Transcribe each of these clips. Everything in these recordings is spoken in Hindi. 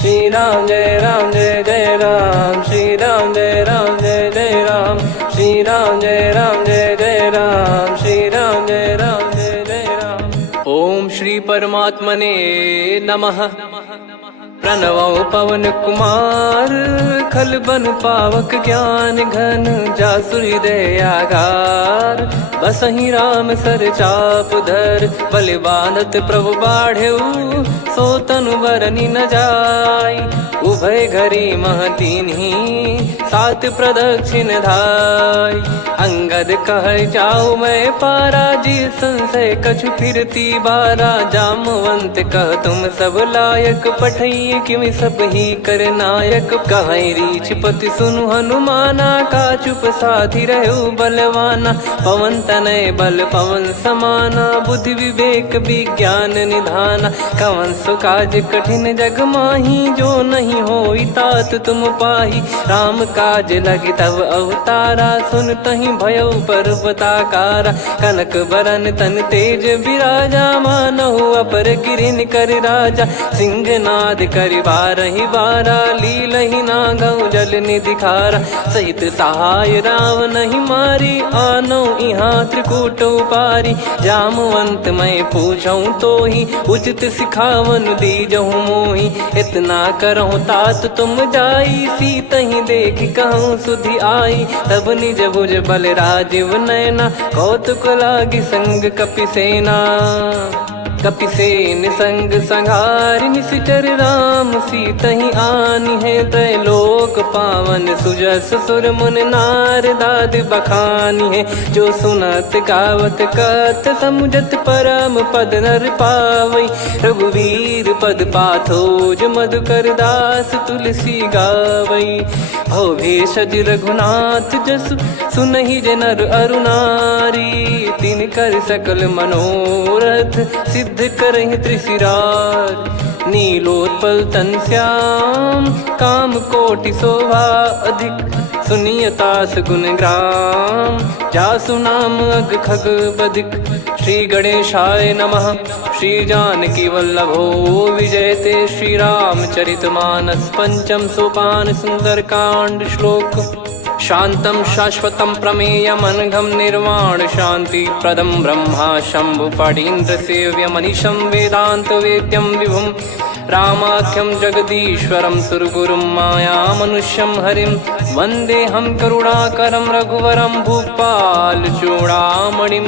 श्री राम जय जय राम, श्री राम जय जय राम, श्री राम जय जय राम, श्री राम जय जय राम। ओम श्री परमात्मने नमः। प्रणवो पवन कुमार, खल बन पावक ज्ञान घन, जासु हृदय आगार। बसहि राम सर चाप धर, बलि बांधत प्रभु बाढ़ेऊ, सो तनु बरनि न जाय। उभय घरी महतीन्ही, सात प्रदक्षिण धाय। अंगद कह जाऊ मैं पारा, जी संशय कछु फिरती बारा। जामवंत कह तुम सब लायक, पठई किमि सब ही कर नायक। कहीं रीछ पति सुनु हनुमाना, का चुप साधि रहु बलवाना। पवन तनय बल पवन समाना, बुद्धि विवेक विज्ञान निधाना। कवन सो काज कठिन जग माही, जो नहीं होई तात तुम पाही। राम काज लगी तब अवतारा, सुन तहि भयउ पर्वताकारा। कनक बरन तन तेज बिराजा, मानहु अपर गिरिन कर राजा। सिंहनाद करि बारहि बारा, लीलहि नागौ जल निधि खारा। सहित सहाय राम नहीं मारी, आनो इहाँ त्रिकूट उपारी। जामवंत मैं पूछऊँ तोहि, उचित सिखावन दीजहु मोहि। इतना करहु तात तुम जाई, सीतहि देख कहूँ सुधि आई। तब निज भुज बल राजीव नयना, कौतुक लागी संग कपिसेना। कपिसेन संग संघारि, निशिचर राम सीतहि आनी है। त्रैलोक पावन सुजस सुर मुन नार, दाद बखानी है। जो सुनत गावत कथ, समुझत परम पद नर पावई। रघुवीर पद पाथोज, मधुकर दास तुलसी गावई। भव भेषज रघुनाथ जसु, सुनहि जे नर अरु नारी। तिन कर सकल मनोरथ, सिद्ध करहि त्रिशिरार। नीलोत्पल तन श्याम, काम कोटि शोभा अधिक। सुनियतास गुण ग्राम, जासु नाम अग खग बदिक। श्री गणेशाय नमः। श्री जानकी वल्लभो विजयते, श्री रामचरित मानस। पंचम सोपान सुंदर कांड श्लोक। शांतं शाश्वतं प्रमेयमनघं, निर्वाण शांति प्रदं ब्रह्मा शंभु फणीन्द्र सेव्यमनिशं। वेदांत वेद्यं विभुं रामाख्यं जगदीश्वरं, सुरगुरुं माया मनुष्यं हरिं। वन्देऽहं करुणाकरं रघुवरं, भूपाल चूडामणिं।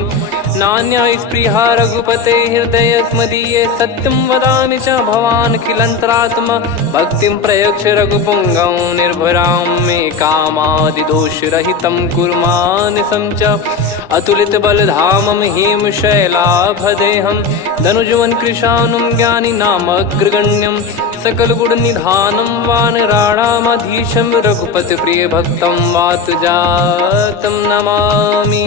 नान्या स्पृहा रघुपते हृदय स्मदीये, सत्यं वदामि च भवान् खिलन्तरात्मा। भक्तिं प्रयच्छ रघुपुङ्गं, निर्भरां मे कामादिदोषरहितं कुर्मानिसं च। अतुलित बलधामं हेमशैलाभदेहं, धनुजवन कृशानुं ज्ञानी नामग्रगण्यं। सकल गुण निधानं वानराणामधीशं, रघुपति प्रिय भक्तं वातजातं नमामि।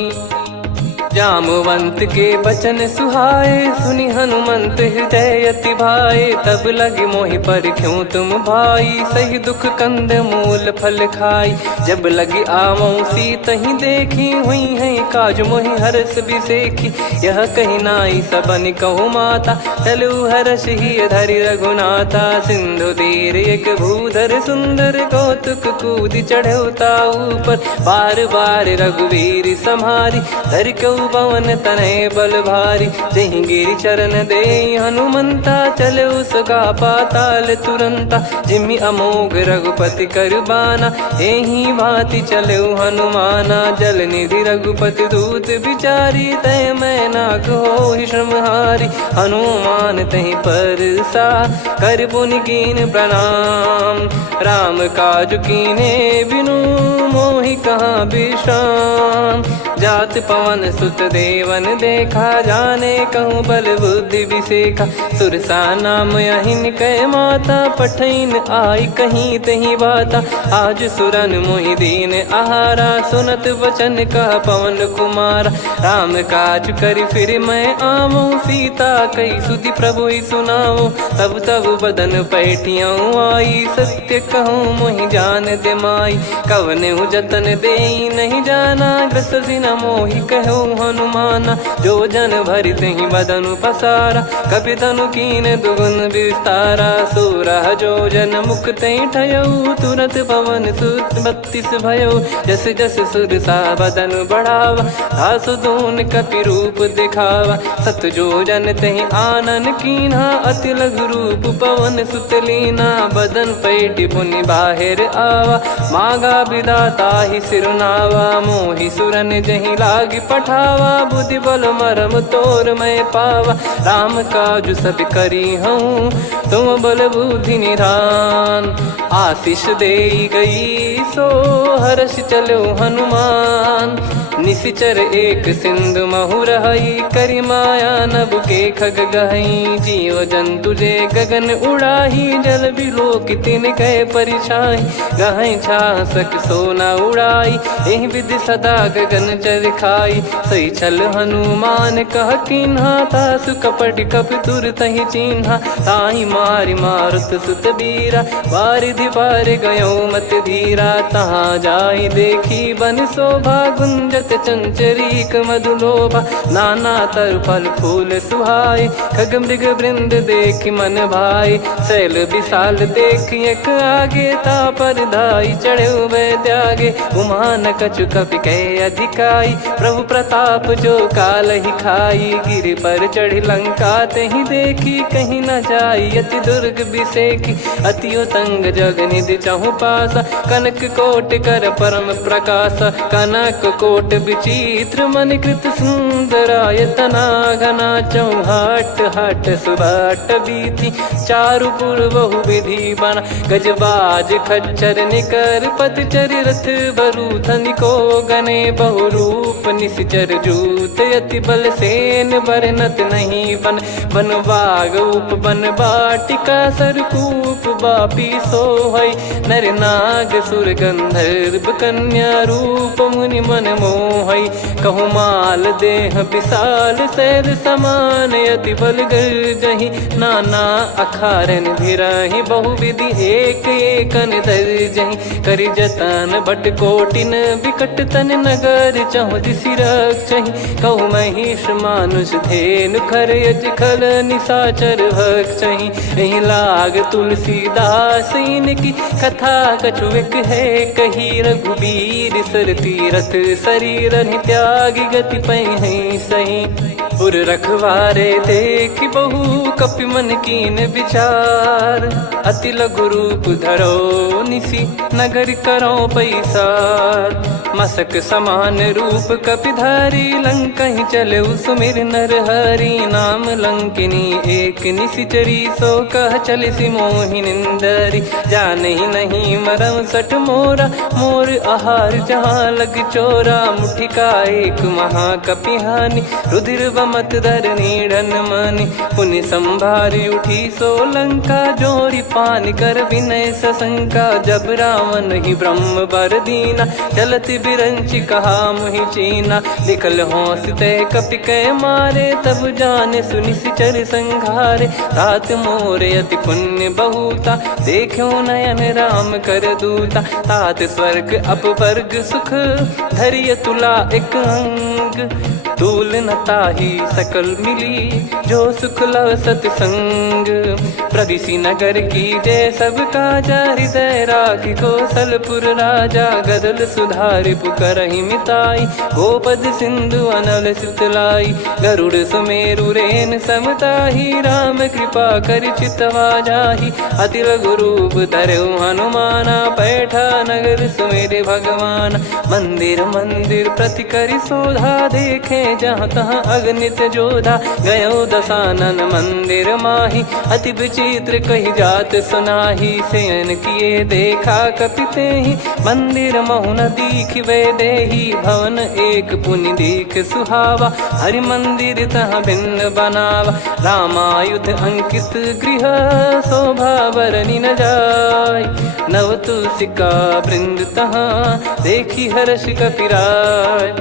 जामवंत के बचन सुहाए, सुनि हनुमंत हृदय अति भाए। तब लगे मोहि पर क्यों तुम भाई, सही दुख कंद मूल फल खाई। जब लगे आवऊं सीतहि देखी, हुई है काज मोहि हरस बिसेखी। यह कही नाई सबन कहु माता, चलु हरष ही धरि रघुनाथा। सिंधु तीर एक भूधर सुंदर, कौतुक कूद चढ़ौता ऊपर। बार बार रघुवीर सम्हारी, धर कऊ पवन तनय बल भारी। जहि गिरि चरण दे हनुमंता, चले उसका पाताल तुरंता। जिमि अमोघ रघुपति कर बाना, एहि भांति चले हनुमाना। जल निधि रघुपति दूत बिचारी, तय मैं नाग होहि श्रमहारी। हनुमान तहि परसा, कर पुनि कीन प्रणाम। राम काज कीने बिनु, मोहि कहाँ विश्राम। जात पवन सुत देवन देखा, जाने कहूँ बल बुद्धि विसेखा। सुरसा नाम अहिन कै माता, पठैन आई कहीं तही बाता। आज सुरन मोहि दीन आहारा, सुनत वचन कह पवन कुमारा। राम काज करि फिर मैं आवऊं, सीता कई सुधि प्रभु ही सुनाओ। तब तब बदन पैठियाँ आई, सत्य कहूँ मोहि जान दे माई। कवने जतन दे नहीं जाना, ग्रसि न मोहि कहो हनुमाना। जो जन भरि तेहि बदनु पसारा, कपि तनु कीन दुगुन विस्तारा। सोरह जो जन मुख तेहि ठयऊ, तुरत पवन सुत 32 भयऊ। जस जस सुरसा बदन बढ़ावा, आसु दून कपि रूप दिखावा। सत जो जन तेहि आनन कीन्हा, अति लघु रूप पवन सुत लीना। बदन पैटि पुनि बाहिर आवा, मागा विधाता ही सिरुनावा। मोहि सुरन जहि लागी पठावा, बुद्धि बल मरम तोर मैं पावा। राम काजु सब करी हूँ, तुम बल बुद्धि निधान। आशीष देई गई सो हर्ष चलो हनुमान। निशिचर एक सिंधु महु रहई, करी माया नभ के खग गहई। जीव जंतु जे गगन उड़ाही, जल बिलोक तिन कह परिछाई। गहई छासक सोना उड़ाई, एहि विधि सदा गगन चर खाई। सही छल हनुमान कह कीन्हा, तासु कपट कप तुर तहि चिन्हा। ताहि मारि मारुत सुत बीरा, वारिधि पार गयो मत धीरा। तहाँ जाई देखी बन शोभा, गुंजत चंचरीक मधुलोभा। नाना तर फल फूल सुहाए, खग मृग वृंद देख मन भाई। शैल विशाल देख एक आगे, तापर धाई चढ़े वै त्यागे। उमान कछु कपि कह अधिकाई, प्रभु प्रताप जो काल ही खाई। गिर पर चढ़ी लंका तेहि देखी, कहीं न जाई अति दुर्ग बिसेकी। अति उतंग जग निधि चहु पासा, कनक कोट कर परम प्रकाश। कनक कोट विचित्र मन कृत सुंदरायतना। घना चौहाट हाट सुबाट बीती, चारु पुर बहु विधि बना। गजबाज खच्चर निकर पतचर, रथ बरु धनिको गने। बहु रूप निशिचर जूत, अति बल सेन बरनत नहीं बन। बन बाग उप बन बाटिका, सरकूप बापी सोहई। नर नाग सुर गंधर्व कन्या, रूप मुनि मन मोहई। कहु माल देह विशाल, शैल समान अति बल गर्जहि। नाना अखारन भिरहि, बहु विधि एक एकन दर्जहि। करि जतन बट कोटिन, बिकट तन नगर चहु दिसि रक्षहि। कहु महिष मानुष धेनु, खर यज खल निशाचर भक्षहि। एहि लाग तुलसीदास इनकी, कथा कछु एक है कही। रघुबीर सर तीरथ शरीर, त्यागी गति पै सही। पुर रखवारे देख बहु, कपि मन कीन विचार। अति लघु रूप धरो निसी, नगर करो पैसार। मसक समान रूप कपि धारी, लंकहि चले सुमिर नर हरि। नाम लंकिनी एक निशिचरी, सो कह चलिसि मोहि निंदरी। जानहि नहीं मरम सठ मोरा, मोर आहार जहाँ लग चोरा। मुठिका एक महाकपिहानि, रुधिर बमत धरनी ढन मानि। पुनि संभारी उठी सो लंका, जोरी पान कर विनय सशंका। जब रावण ही ब्रह्म बर दीना, चलत बिरंचि कहा मुहि चीना। लिखल होंस ते कपि कै मारे, तब जाने सुनि सिचर संघारे। तात मोरे अति पुण्य बहुता, देखो नयन राम कर दूता। तात स्वर्ग अपवर्ग सुख, धरिय तुला एक अंग। तूल न ताहि सकल मिली, जो सुख लव सतसंग। प्रविशि नगर की जय सब काजा, हृदय राखि कौशलपुर राजा। गदल सुधारि पुकरहि मिताई, गोपद सिंधु अनल सितलाई। गरुड़ सुमेरु रेन समताहि, राम कृपा करि चितवा जाहि। अति लघु रूप धरऊ हनुमाना, पैठा नगर सुमेरे भगवान। मंदिर मंदिर प्रति करि शोधा, देखे जहाँ तहाँ अगणित जोधा। गयो दशानन मंदिर माही, अति विचित्र कही जात सुनाही। शयन किए देखा कपि तेहि, मंदिर महु न दीख वे देही। भवन एक पुनि दीख सुहावा, हरि मंदिर तहाँ भिन्न बनावा। रामायुध अंकित गृह, शोभा बरनि न जाय। नव तुलसी का वृंद तहाँ, देखी हर्ष कपिराय।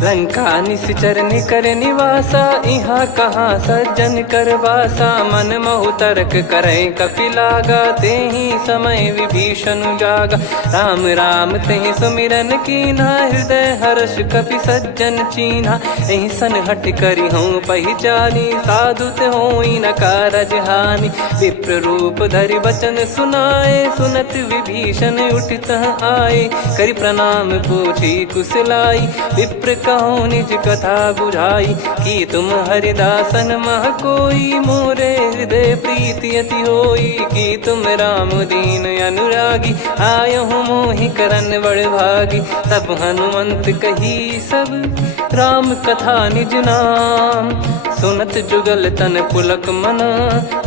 लंका निश्चर निकर निवासा, इहाँ कहाँ सज्जन कर वासा। मन महु तर्क करे कपिलागा, तेहि समय विभीषण जागा। राम राम तेहि सुमिरन कीन्हा, हृदय हर्ष कपि सज्जन चीन्हा। एहि सन हट करि हूँ पहिचानी, साधु ते होई न कारज हानि। विप्र रूप धरि वचन सुनाए, सुनत विभीषण उठित आए। करि प्रणाम पूछी कुशलाई, विप्र कहो निज कथा बुझाई। कि तुम हरिदासन मह कोई, मोरे हृदय प्रीति अति होई। कि तुम राम दीन अनुरागी, आयहु मोहि करन बड़ भागी। तब हनुमंत कही सब राम कथा निज नाम, सुनत जुगल तन पुलक मना,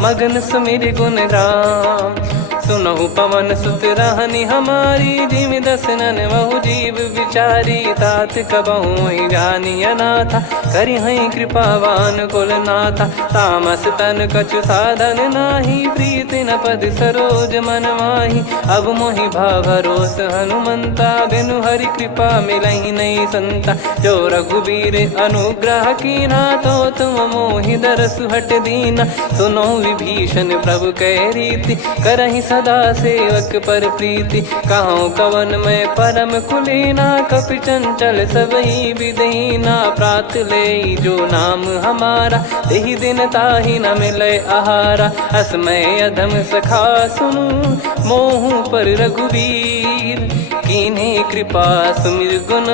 मगन सुमिर गुण राम। सुनहु पवन सुत रहनी हमारी, जिमि दसनन महु जीव विचारी। तात कबहु ही जानी अनाथा, करि हई कृपावान कुल नाथा। तामस तन कछु साधन नाही, प्रीति न पद सरोज मन माही। अब मोहि भाव भरोस हनुमंता, बिनु हरि कृपा मिलहि नहीं संता। जो रघुबीर अनुग्रह कीन्हा, तो तुम मोहि दरसु हट दीना। सुनो विभीषण प्रभु कह रीति, करहि सदा सेवक पर प्रीति। कहूँ कवन में परम कुलीना, कपि चंचल सबही विदहीना। प्रात ले जो नाम हमारा, तेहि दिन ताहि न मिले आहारा। असमय अधम सखा सुनु, मोहु पर रघुवीर। कीन्ही कृपा सुमिर गुण,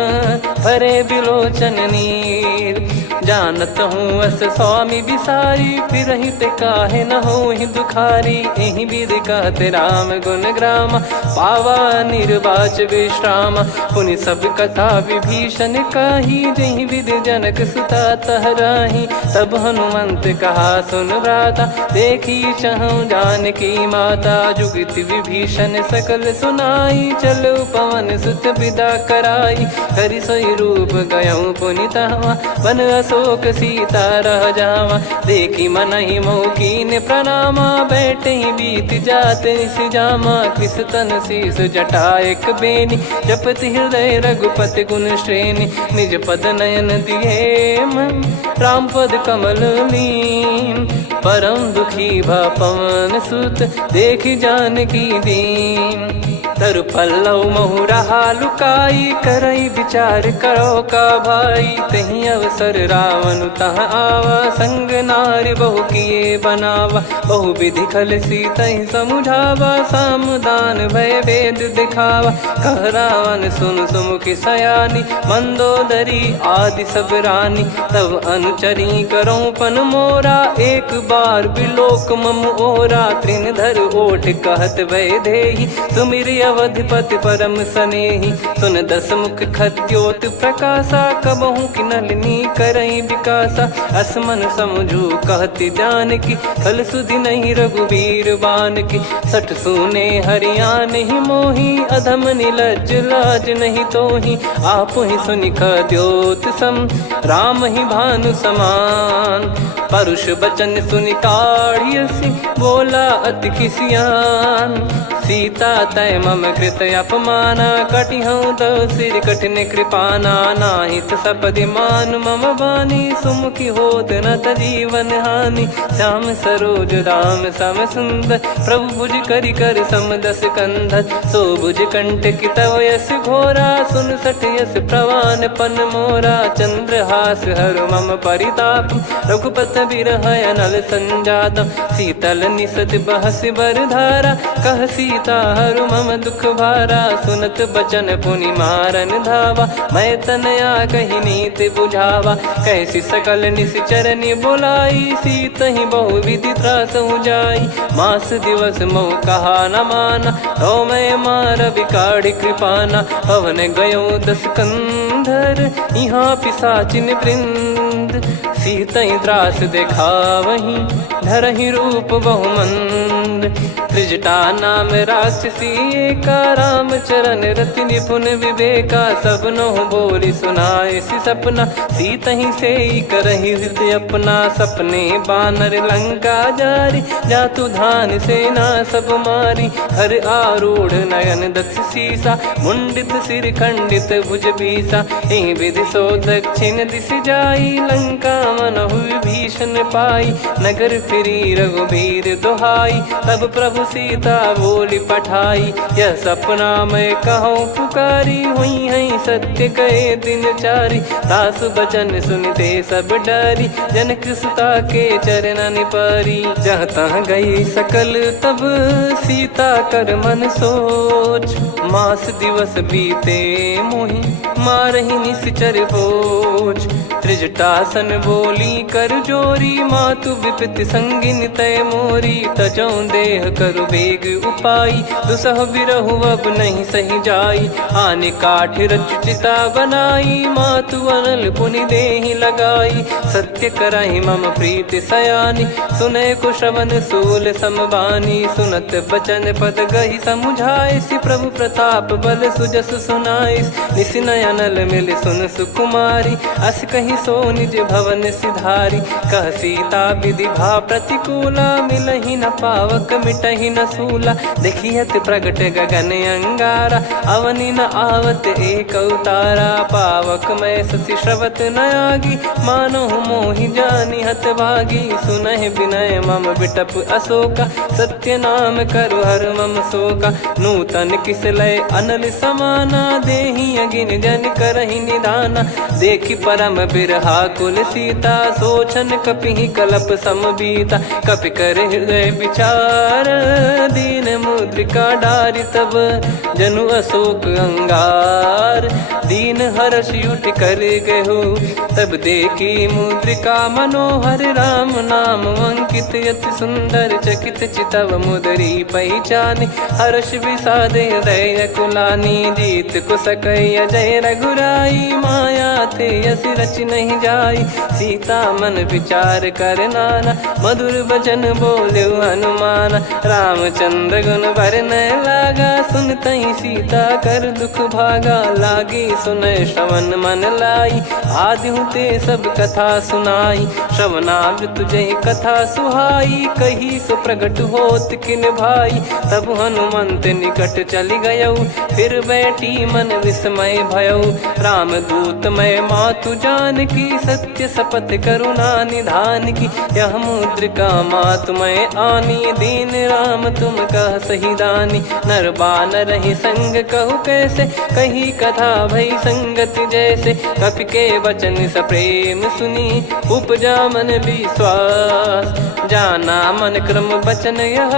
भरे बिलोचन नीर। जानत हूँ अस स्वामी बिसारी, फिरहि ते काहे न होहि दुखारी। एहि विधि कहते राम गुण ग्राम, पावा निर्वाच विश्राम। पुनि सब कथा विभीषण काही, जहि विधि जनक सुता तहराही। तब हनुमंत कहा सुन भ्राता, देखी चहु जानकी माता। जुगति विभीषण सकल सुनाई, चलो पवन सुत विदा कराई। करि सोई रूप गयऊँ पुनि तहवा, वन अशोक सीता रह जावा। देखी मनहि मोह कीन्ह प्रणामा, बैठे ही बीत जात निस जामा। कृस तन शीस जटा एक बेनी, जपति हृदय रघुपति गुण श्रेणी। निज पद नयन दिए मन, राम पद कमल लीन। परम दुखी भा पवन सुत, देखि जानकी दीन। तरु पल्लव महु रहा लुकाई, करई विचार करो का भाई। तहि अवसर रावण तह आवा, संग नारी बहु किए बनावा। बहु विधि खल सीतहि समुझावा, सामदान भय वेद दिखावा। कह रावण सुन सुमुखि सयानी, मंदोदरी आदि सब रानी। तब अनुचरी करो पन मोरा, एक बार बिलोक मम ओरा। तृण धर ओठ कहत भय देहि, सुमिर अवधिपति परम सनेहि। सुन दस मुख खद्योत प्रकाशा, कबहु कि नलिनी करई विकासा। असमन समझू कहति जानकी, खल सुधि नहीं रघुवीर बानकी। सठ सुने हरियाण ही मोही, अधम निलज्ज लाज नहीं तोही। आप ही सुनि खद्योत सम, राम ही भानु समान। परुष बचन सुनि काढ़ियसि, बोला अति किसियान। सीता तय मम कृत अपमाना, कटिहऊँ तव सिर कठिन कृपाना। नाहित सपदि मान मम बानी, सुमुखी होत न जीवन हानि। श्याम सरोज राम सम सुंदर, प्रभु भुज करि कर सम दस कंधर। सो भुज कंठ की तव यस घोरा, सुन सठ यस प्रवान पन मोरा। चंद्रहास हर मम परिताप, रघुपत बिरह अनल संजातम। शीतल निसत बहस बर धारा, कह सीता हरु मम दुख भारा। सुनत बचन पुनि मारन धावा, मैं तनया कहि नीति बुझावा। कैसी सकल निश्चरनि बुलाई, सीतहि बहु विधि त्रासहु जाई। मास दिवस मोह कहा न माना, तो मैं मार बिकाढ़ि कृपाना। पवन गयो दस कंधर, यहाँ पिशाचिन वृंद। मंद, सीतई त्रास देखावहीं धरहि रूप बहुमंद। त्रिजटा नाम राक्षसी एका, राम चरण रति निपुण विवेका। सबनो बोली सुनाए सि सपना, सीतहि से करहि हृद अपना। सपने बानर लंका जारी, जातु धान सेना सब मारी। हर आरूढ़ नयन दक्ष सीसा, मुंडित सिर खंडित भुज बीसा। एहि विधि सो दक्षिण दिश जाई, लंका मनहु विभीषण पाई। नगर फिरी रघुबीर दुहाई, तब प्रभु सीता बोली पठाई। यह सपना मैं कहूँ पुकारी, हुई है सत्य कहे दिन चारी। दास बचन सुनते सब डरी, जनक सुता के चरण परी। जहाँ तहाँ गई सकल तब सीता कर मन सोच। मास दिवस बीते मोहि मारहि निश्चर बोझ। त्रिजटासन बोली कर जोरी, मातु विपत्ति संगिन तय मोरी। तजौ देह करु बेग उपाई, दुसह बिरहु अब नहीं सही जाई। आने काठ रचिता बनाई, मातु अनल पुनि देहि लगाई। सत्य करहि मम प्रीति सयानी, सुनय को श्रवण सूल समबानी। सुनत बचन पद गहि समुझाए, सि प्रभु प्रताप बल सुजस सुनाइस। निस नयनल मिल सुन सुकुमारी, अस कहि सो निज भवन सिधारी। कह सीता विधि भा प्रतिकूला, मिलहि न पावक मिटहि न सूला। देखियत प्रगट गगन अंगारा, अवनि न आवत एक अवतारा। पावक मैं शशि श्रवत न आगी, मानो मोहि जानि हत भागी। सुनहि विनय मम बिटप अशोका, सत्य नाम करु हर मम शोका। नूतन किस लय अनल समाना, देहि अगिन जन करहि निदाना। देखि परम बिरहा कुल सीता, सोचन कपिहि कलप समबीता। कपि कर हृदय विचार, दीन मुद्रिका डारि तब जनु अशोक अंगार। दीन हर्ष उठ कर गहु, तब देखी मुद्रिका मनोहर। राम नाम अंकित अति सुंदर, चकित चितव मुदरी पहचान। हर्ष विषाद हृदय कुलानी, जीत को सकय जय रघुराई। माया थे यस रच नहीं जाई, सीता मन विचार कर नाना। मधुर बचन बोले हनुमान, रामचंद्र गुण बरनै लागा। सुनतहि सीता कर दुख भागा, लागी सुनय श्रवण मन लाई। आदि ते सब कथा सुनाई, श्रवणामृत जय कथा सुहाई। कही सो प्रगट होत किन भाई, तब हनुमंत निकट चली गयौ। फिर बैठी मन विस्मय भयौ, राम दूत मैं मातु जानकी। सत्य शपथ करुणा निधान की, यह मुद्रिका मातु मैं आनी। दीन राम तुम कह सही दानी, नर बानर ही संग कहु कैसे। कही कथा भई संगति जैसे, कपि के वचन सप्रेम सुनी। उपजा मन विश्वास, जाना मन क्रम बचन यह।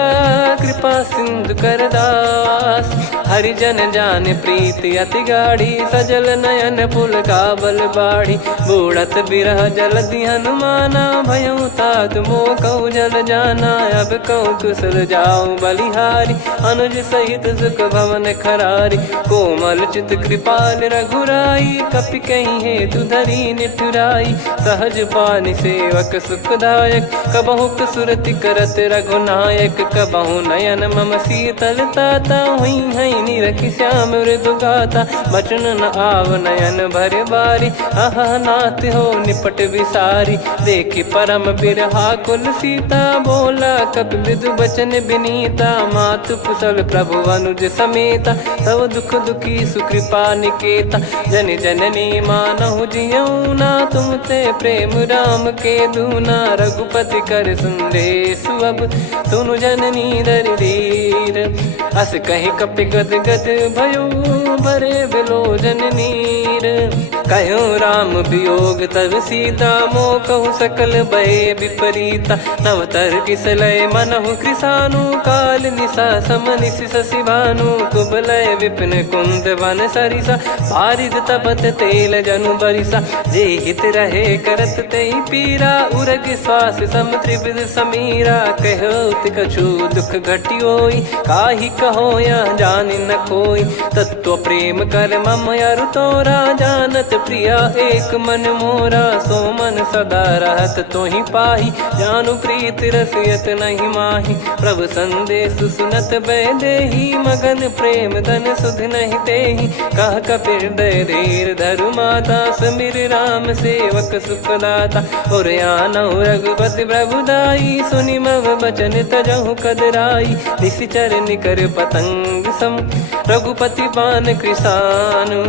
कृपा सिंधु कर दास, हरिजन जान प्रीति अति गाढ़ी। सजल नयन पुल का बल बाढ़ी, बूढ़त बिरह जल दी हनुमाना। भयउ तात मोह कहु जल जाना, अब कहु कुशल जाऊं बलिहारी। अनुज सहित सुख भवन खरारी, कोमल चित कृपाल रघुराई। कपि कहीं हेतु धरी निठुराई, सहज पानि सेवक सुखदायक। कबहु सुरति करत रघुनायक, कबहु नयन मम शीतल ताता। हुई है निरखि श्याम मृदु गाता, बचन न आव नयन भर बारी। आहा नाथ हो निपट विसारी, देखि परम बिरहा कुल सीता। बोला कपि मृदु बचन बिनीता, मातु कुशल प्रभु अनुज समेता। तव दुख दुखी सुकृपा निकेता, जन जननी मानहु जियऊ ना। तुम ते प्रेम राम के दूना, रघुपति कर संदेश अब सुनु जननी दर धीर। अस कहि कपि गद गद भयो, भरे बिलोचन नीर। कहो राम वियोग तब सीता, मोह कहु सकल भय विपरीता। नवतर किसलय मनहु कृसानु, काल निशा समनिशि शशि भानु। कुबलय विपिन कुंद वन सरिसा, पारिद तपत तेल जनु बरिसा। जे हित रहे करत तेहि पीरा, उरग श्वास सम त्रिविध समीरा। कहो कछु दुख घटियोई, काहि कहो या जान न कोई। तत्व प्रेम कर मम अरु तोरा, जानत प्रिया एक मन मोरा। सो मन सदा रहत तो ही पाही, जानु प्रीत रसियत नहीं माही। प्रभु संदेश सुनत बैदेही, मगन प्रेम धन सुध नहीं तेही। कह कपिर दय धीर धरु माता, समिर राम सेवक सुखदाता। और आनौ रघुपति प्रभुदाई, सुनि मव बचन तजहु कदराई। निशिचर निकर पतंग सम, रघुपति पान कृसानु।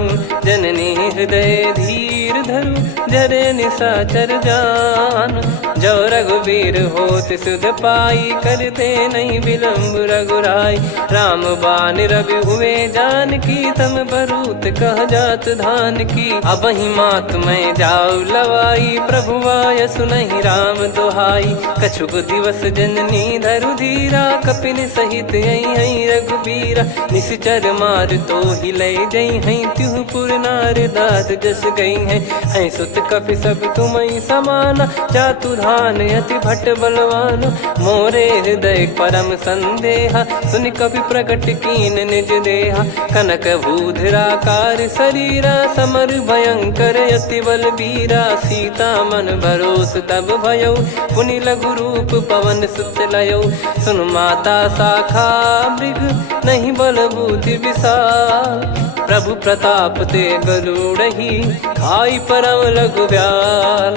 जननी हृदय धीर धरु, जरे निशाचर जान। जो रघुवीर होत सुध पाई, करते नहीं विलम्ब रघुराई। राम बान रवि हुए जानकी, तम बरूत कह जात धान की। अब ही मात मैं जाऊ लवाई, प्रभु आय सुनहि राम दोहाई। कछुक दिवस जननी धरु धीरा, कपिन सहित यही रघुबीरा। निशिचर मार तो ही ले जई हैं, त्युह पुर नार दाद जस गई हैं। सुत कपि सब तुमहि समाना, जातु धान अति भट बलवान। मोरे हृदय परम संदेहा, सुनि कपि प्रकट कीन निज देहा। कनक भूधराकार शरीरा, समर भयंकर अति बलबीरा। सीता मन भरोस तब भयउ, पुनि लघु रूप पवन सुत लयउ। सुन माता शाखा मृग, नहीं बल बुद्धि विशाल। प्रभु प्रताप ते गरुड़ही, खाई परम लघु ब्याल।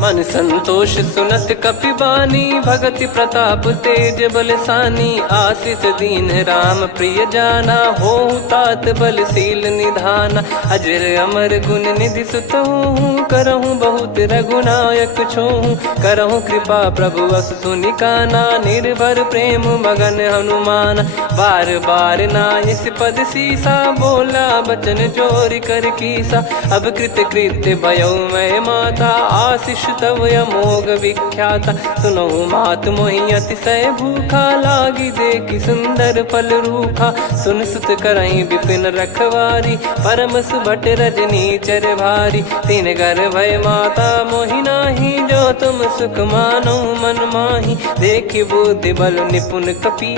मन संतोष सुनत कपि बानी, भगति प्रताप तेज बलसानी। आशीष दीन राम प्रिय जाना, होहु तात बलशील निधाना। अजर अमर गुण निधि सुतहु, करहु बहुत रघुनायक छोहु। करहु कृपा प्रभु अस सुनि काना, निर्भर प्रेम मगन हनुमान। बार बार नायस पद सीसा, बोला बचन चोरी कर कीसा। अब कृत कृत्य भयउ मैं माता, आशीष तव अमोघ विख्याता। सुनहु मात मोहि अतिशय भूखा, लागी देखि सुंदर फल रूखा। सुन सुत करहि विपिन रखवारी, परम सुभट रजनी चर भारी। तीन घर भय माता मोहि नाही, जो तुम सुख मानो मन माही। देखि बुद्धि बल निपुण कपि,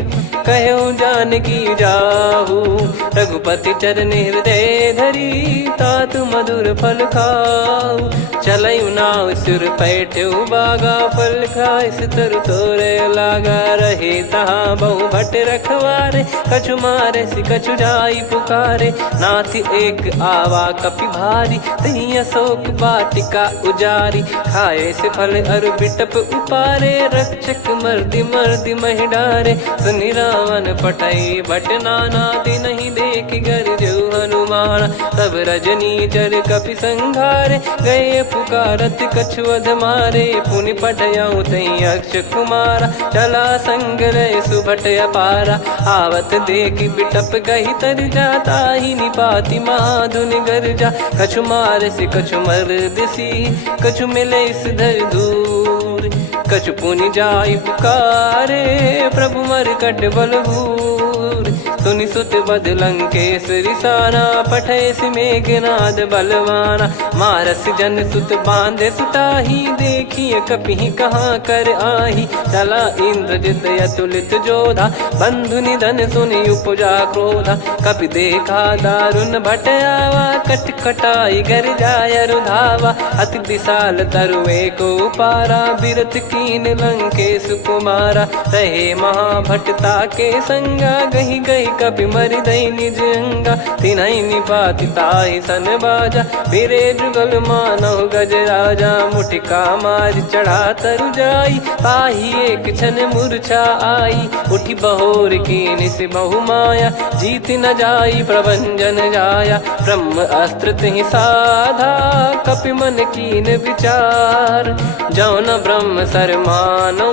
कहु जानकी जाहु। रघुपति चरण हृदय धरी, तात मधुर फल खाऊ। चलयु नाव सुर पैठ्यु बागा, फल खाइस तरु तोरे लागा। रहे तहाँ बहु भट रखवारे, कछु मारे सि कछु जाई पुकारे। नाथ एक आवा कपि भारी, तही अशोक वाटिका उजारी। खाए से फल अरु बिटप उपारे, रक्षक मर्दि मर्दि महि डारे। सुनि रावण पटई भट नाना, तिनहि देखि गरजउ हनुमान। तब रजनी चर कपि संघारे, गए पुकारत कछु अध मारे। पुनि पठयउ तई अक्ष कुमारा, चला संग रहे सुभट अपारा। आवत देखि बिटप गही तर जाता, ही निपाति महाधुनि गर्जा। कछु मार से कछु मर्दिसी, कछु मिले इस धर दूर। कछु पुनि जाई पुकारे, प्रभु मरकट बलभूर। सुनि सुत बद लंकेश्वरी साना, पठय मेघनाद बलवाना। मारस जन सुत बांधे सुताही, देखिए कपि कहाँ कर आही। चला इंद्रजित अतुलित जोधा, बंधु निधन सुनि उपजा क्रोधा। कपि देखा दारुण भट आवा, कट कटाई गर जाय रुधावा। अति विशाल तरुए को पारा, बिरत कीन लंकेश कुमारा। रहे महाभटता के संगा, गही गही कपि मरि दई निज अंगा। तिन्हि निपाति ताहि सन बाजा, फिरे जुगल मानव गज राजा। मुटिका मार चढ़ा तरु जाई, ताहि एक क्षण मूर्छा आई। उठि बहोर कीन से बहु माया, जीत न जाई प्रभंजन जाया। ब्रह्म अस्त्र तिहि साधा, कपि मन कीन विचार। जौ न ब्रह्म सर मानौ,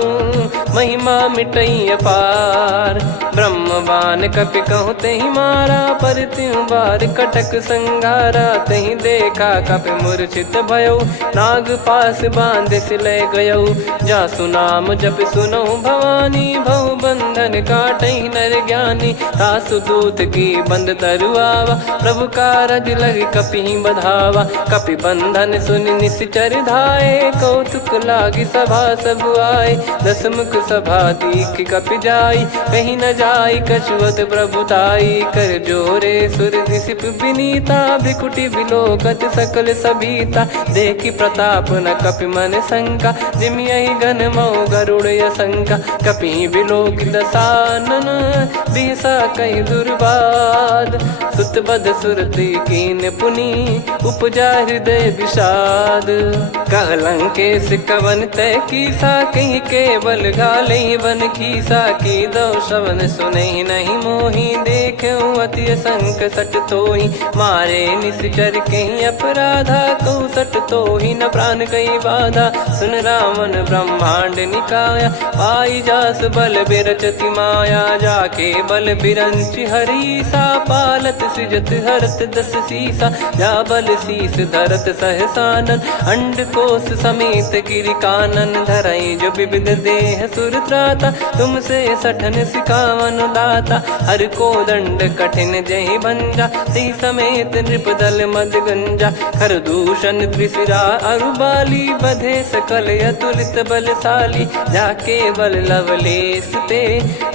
महिमा मिटई अपार। ब्रह्म बान कपि कहु तहि मारा, पर त्यों बार कटक संगारा। तहि देखा कपि मूर्छित भयउ, नाग पास बांध सिले गयउ। जासु नाम जप सुनहु भवानी, भव बंधन काटहि नर ज्ञानी। तासु दूत की बंद तरुआवा, प्रभु कारज लग कपि बधावा। कपि बंधन सुनि निश्चर धाये, कौतुक लागी सभा सब आए। दस मुख सभा दीख कपि जाई, कहीं न जाई कछुवत प्रभुताई। कर जोरे सुर दिसिप विनीता, भ्रिकुटि बिलोकत सकल सबीता। देखि प्रताप न कपि मन शंका, जिमियहि गन मऊ गरुड़ असंका। कपि बिलोक दसानन, बिहसा कहि दुर्वाद। सुत बध सुरति कीन पुनि, उपजा हृदय विषाद। कहलंकेश कवन तय कीसा, कहीं केवल गाले बन खीसा। की दो श्रवण सुने नहीं मोही, देखे अति संक सट तोही। मारे निश्चर कहीं अपराधा, कहूँ सट तोही न प्राण कहीं बाधा। सुन रावण ब्रह्मांड निकाया, पाई जास बल बिरचति माया। जाके बल बिरंच हरीसा, पालत सृजत हरत दस सीसा। जा बल शीस धरत सहसानन, अंड कोश समेत गिरि कानन। धरई जो विविध देह सुर त्राता, तुमसे सठन सिखावन दाता। हर को दंड कठिन जहि भंजा, ती समेत नृप दल मद गंजा। खर दूषण त्रिशिरा अरुबाली, बधे सकल अतुलित बलशाली। जाके बल लवलेश ते,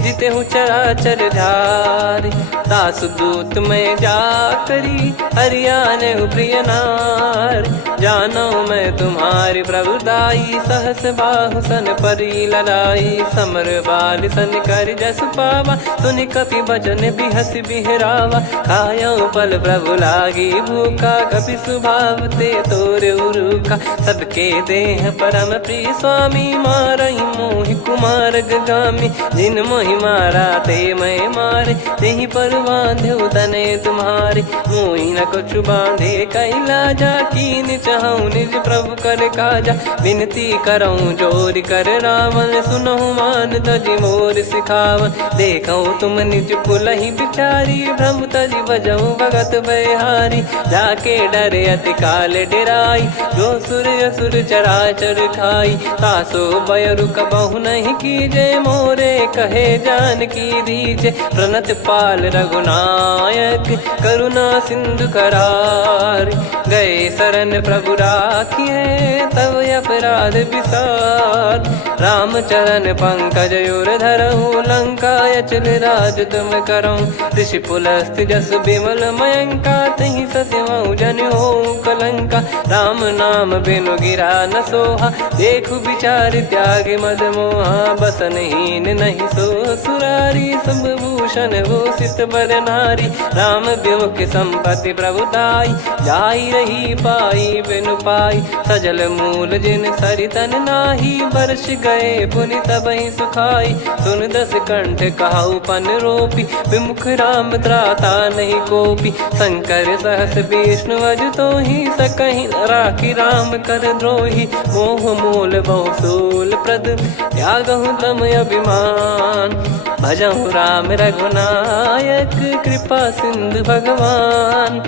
जिते हूँ चराचर धारी। दास दूत में जा करी, हरियाने प्रिय नार। जानो मैं तुम्हारी प्रभुताई, सहस बाहु सन परी लड़ाई। समर बाल सन कर जस पावा, सुनि कपि भजन बिहस बिहरावा। खायो पल प्रभु लागी भूखा, कपि स्वभाव ते तोर उरुखा। सबके देह परम प्रिय स्वामी, मारई मोहि कुमार गगामी। जिन मोहि मारा ते मैं मारे, तेहि पर बांधो तने तुम्हारे। मोहि न कुछ बांधे कैलाजा, कीन चाहूँ निज प्रभु कर काजा। विनती करऊँ जोर कर रावण, सुनहु मान तजि मोर सिखावन। देखऊँ तुम निज पुलहि बिचारी, भ्रम तजि बजऊँ भगत बहारी। जाके डरे अति काल डेराई, जो सुर असुर चराचर खाई। तासो बयरु कबहु नहीं कीजे, मोरे कहे जान की दीजे। प्रणत पाल रघुनायक, करुणा सिंधु करार। गए शरण प्रभु राखिए, तब अपराध विसार। राम चरण पंकज उर धरऊँ, लंका अचल राज तुम करऊँ। ऋषि पुलस्त जस विमल मयंका, तहि सत्यमऊ जन हो कलंका। राम नाम बिनु गिरा न सोहा, देखु विचार त्याग मद मोहा। बसनहीन नहीं सो सुरारी, सब भूषण भूषित बर नारी। राम विमुख संपत्ति प्रभुताई, जाई रही पाई बिनु पाई। सजल मूल जिन सरितन नाही, वर्ष गए पुनि तबहि सुखाई। सुन दस कंठ कहाऊ पन रोपी, विमुख राम त्राता नहीं कोपी। शंकर सहस विष्णु अज तोहि, सकहि न राखी राम कर द्रोही। मोह मूल बहु सूल प्रद, त्यागहु तम अभिमान। भजहु राम रघुनायक, कृपा सिंधु भगवान।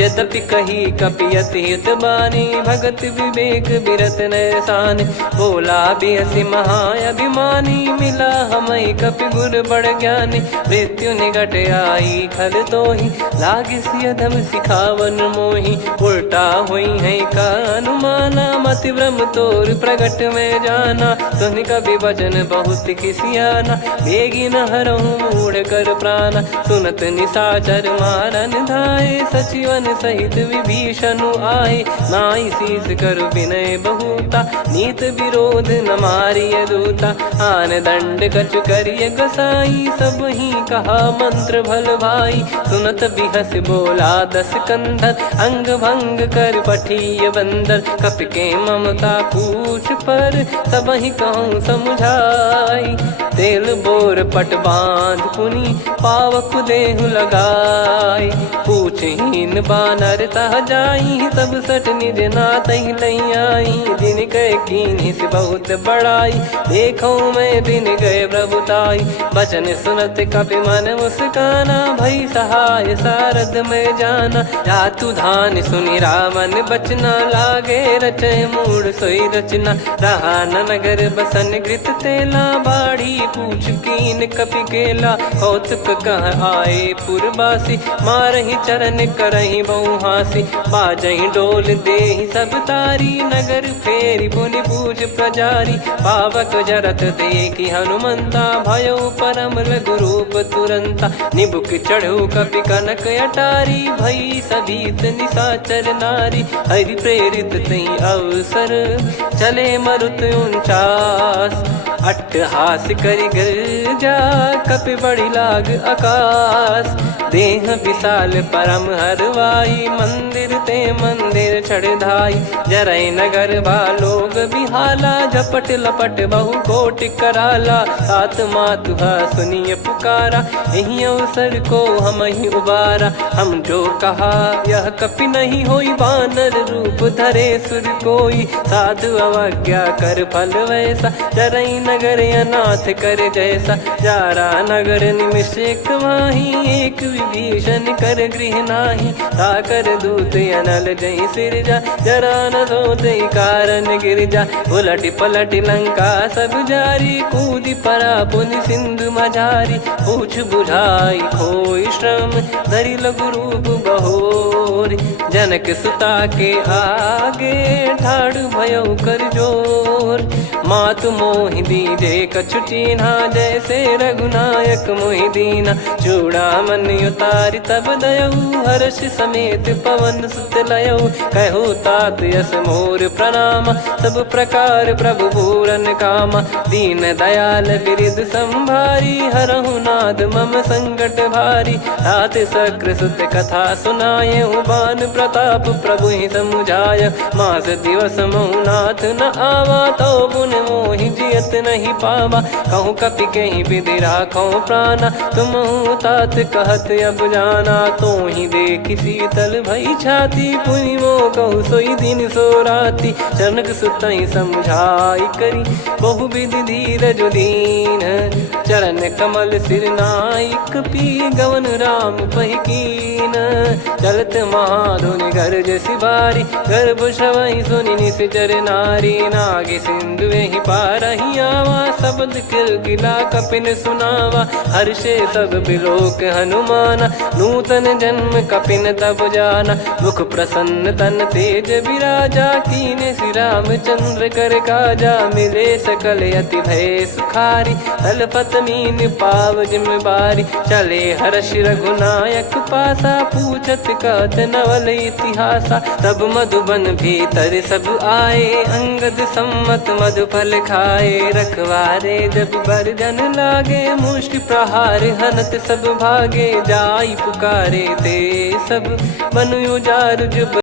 यद्यपि कही कपियति हित बानी, भगत विवेक बिरत नैसान। बोला बिहसि महाअभिमानी, मिला हमई कपि गुर बड़ ज्ञानी। मृत्यु निकट आई खल तोहि, लागिसि अधम सिखावन मोहि। उल्टा हुई है का अनुमाना, मति भ्रम तोर प्रगट में जाना। सुन कवि वचन बहुत खिसियाना, बेगी न हरहु मूढ़ कर प्राणा। सुनत निशाचर मारन धाये, सचिवन सहित विभीषणु आए। नाई शीस कर विनय बहुता, नीत विरोध न मारिय दूता। आन दंड कछु करिय गसाई, सब ही कहा मंत्र भल भाई। सुनत बिहस बोला दस कंधर, अंग भंग कर पठिय बंदर। कपि के ममता पूछ पर, सब ही कहूँ समुझाई। तेल बोर पट बांध पुनि, पावक देहु लगाई। पूछहीन बानर तह जाई, सब सट निज नातहि लई आई। दिन गए कीन्ही से बहुत बड़ाई, देखो मैं दिन गए प्रभुताई। बचन सुनत कपि मन मुस्काना, भई सहाय सारद में जाना। जातु धान सुनि रावण बचना, लागे रचय मूढ़ सोई रचना। रहा न नगर बसन घृत तेला, बाढ़ी पूछ कीन कपि केला कौतुक कह आए पुरबासी मारही चरण करही बहु हासी बाजही डोल देहि सब तारी नगर फेरी पुनि पूज प्रजारी पावक जरत देखी हनुमंता भयो परम लघु रूप तुरंता निबुक चढ़ो कपि कनक अटारी भई सभीत निशाचर नारी हरि प्रेरित तई अवसर चले मरुत 49 अट्टहास करि गिरजा कपि बड़ी लाग आकाश देह विशाल परम हरवाई मंदिर ते मंदिर चढ़ाई जरई नगर बालोग बिहाला झपट लपट बहु कोटि कराला आत्मा तुहा सुनिय पुकारा यही अवसर को हम ही उबारा हम जो कहा यह कपि नहीं होई बानर रूप धरे सुर कोई साधु अवज्ञा कर फल वैसा जरई नगर अनाथ कर जैसा जारा नगर निमिष एक माही एक विभीषण कर गृह नाही ताकर दूत अनल जय सिरजा जरा न सोते कारण गिरजा उलट पलट लंका सब जारी कूदी परा पुनि सिंधु मझारी पूछ बुझाई खोई श्रम धरि लघु रूप बहोरी जनक सुता के आगे ठाड़ भयो कर जोर मातु मोहि दीजे कछु चीन्हा जैसे रघुनायक मोहि दीना चूड़ामन उतारि तब दयऊ हर्ष समेत पवन सुत लयऊ कहु तात यस मोर प्रणाम सब प्रकार प्रभु पूरन कामा दीन दयाल बिरिद संभारी हरहु नाद मम संकट भारी तात सक्र सुत कथा सुनाये बान प्रताप प्रभु ही समुझाय मास दिवस महु नाथ न आवा तो गुण मोहि जियत नहीं पावा कहूँ कपि कहीं विधि राखो प्राणा तुम तात कहत अब जाना तो ही देख शीतल भई छाती पुनि मो कहु सोई दिन सो राती जनक सुतई समझाई करी बहु विधि धीरज दीन चरण कमल सिर नाइक पी गवन राम पहिकीन चलत महाधुनि गर्ज सिबारी गर्भ श्रवहि सुनि निश्चर नारी नागे सिंधु ही पारही आवा शब्द किलकिला कपिन सुनावा हर्षे सब बिलोक हनुमाना नूतन जन्म कपिन तब जाना मुख प्रसन्न तन तेज विराजा कीने श्री रामचंद्र कर काजा मिले सकल अति भय सुखारी तलपत मीन पाव जिम्मेवारी चले हर्ष रघुनायक पासा पूछत कहत नवल इतिहासा तब मधुबन भीतर सब आए अंगद सम्मत मधुफल खाए रखवारे जब बरजन लागे मुष्टि प्रहार हनत सब भागे जाई पुकारे ते सब मनु उजारु जुब